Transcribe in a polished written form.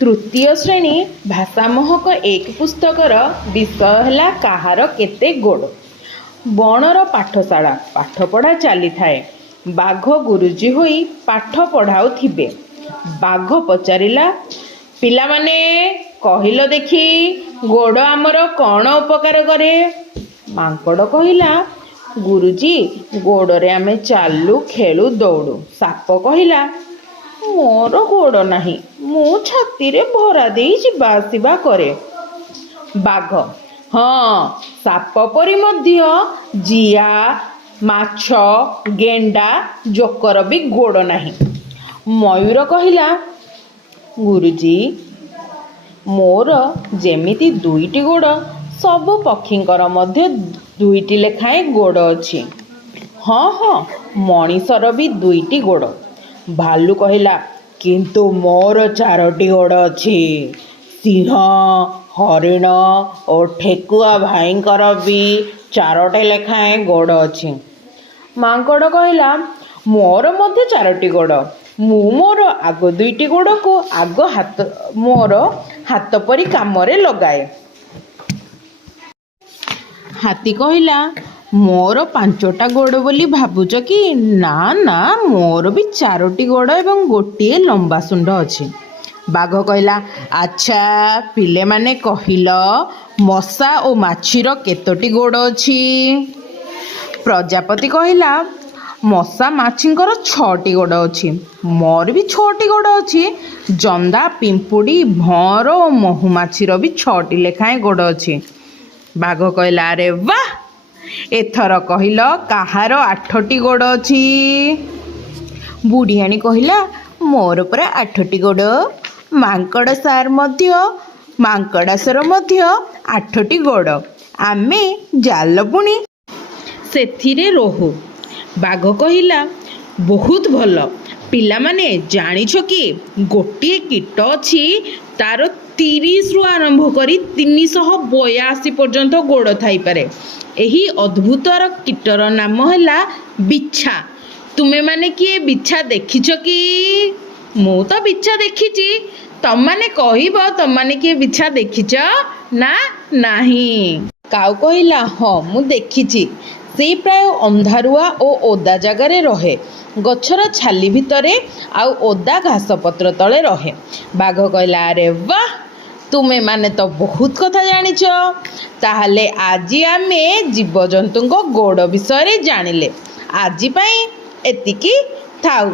तृतीय श्रेणी भाषा महक एक पुस्तकर विषय है कहार केते गोड़। बणर पाठशाला पाठ पढ़ा चली थाए। बाघ गुरुजी होई पाठ पढ़ाउथिबे। बाघ पचारिला, पिला माने कहिलो देखी गोड़ आमर कौन उपकार करे? मांकड़ कहिला, गुरुजी गोड़े आमे चालू खेलु दौड़ू। साप कहिला, मोर गोड़ नाही, मु छाती रे भरा देई जिबा आसिबा करे। बाघ, हाँ साप परी मध्य जिया, माछ, गेंडा, जोकर भी गोड़ नाही। मयूर कहिला, गुरुजी मोर जेमिति दुईटी गोड़ सबु पक्षींकर मध्य दुईटी लेखाएं गोड़ अछि। हाँ हाँ मणिषर भी दुईटी गोड़। भालू कहिला, किंतु मोर चारोटी गोड़ अछि। सिंह, हरिण और ठेकुआ भाईंकर भी चारोटे लेखाएं गोड़ अछि। मांकड़ कहिला, मोर मध्य चारोटी गोड़, मु मोर आग दुईटी गोड़ को आग हाथ मोर हाथ परी कामरे लगाए। हाथी कहिला, मोर पांचटा गोड़ बोली भाबुच कि? ना ना मोर भी चारोटी गोड़ एवं गोटे लंबा सुंड अछि। बाघ कहिला, अच्छा पिले माने कहिल मशा और माछीर केतोटी गोड़ अछि? प्रजापति कहिला, मशा माछींकर 6टी गोड़ अछि। मोर भी 6टी गोड़ अछि। जंदा, पिंपुड़ी, भंवर और महुमाछीर भी 6टी लेखाएं गोड़ अछि। बाघ कहिला, अरे वाह, एथर कहिल काहार 8टी गोड़ अछि? बुढ़ियाणी कहिला, मोर परा 8टी गोड़। मांकड़ासर मध्य 8टी गोड़। आमे जाल बुणी सेथिरे रोहु। बाघ कहिला, बहुत भल। पिला माने जानिछ कि गोटे कीट अछि तार 30 रु आरंभ करी 382 पर्यंत गोड़ थाई पारे। एही अद्भुतर कीटर नाम हैला बिच्छा। तुमे माने किए बिच्छा देखिछ कि? मु तो बिच्छा देखिछि। तमाने कहिबो तमाने किए बिच्छा देखिछ ना नाही? काऊ कहिला, हाँ मु देखिछि। से प्राय अंधारुआ और ओदा जगार रहे। गछर छाली भितरे आउ ओदा घास पत्र तले रहे। बाघ कहिला, अरे वाह, तुमे माने तो बहुत कथा जानिछ। ताहले आजी आमे जीवजंतुंको गोड़ विषय जानिले। आजी पाई एतिकी थाउ।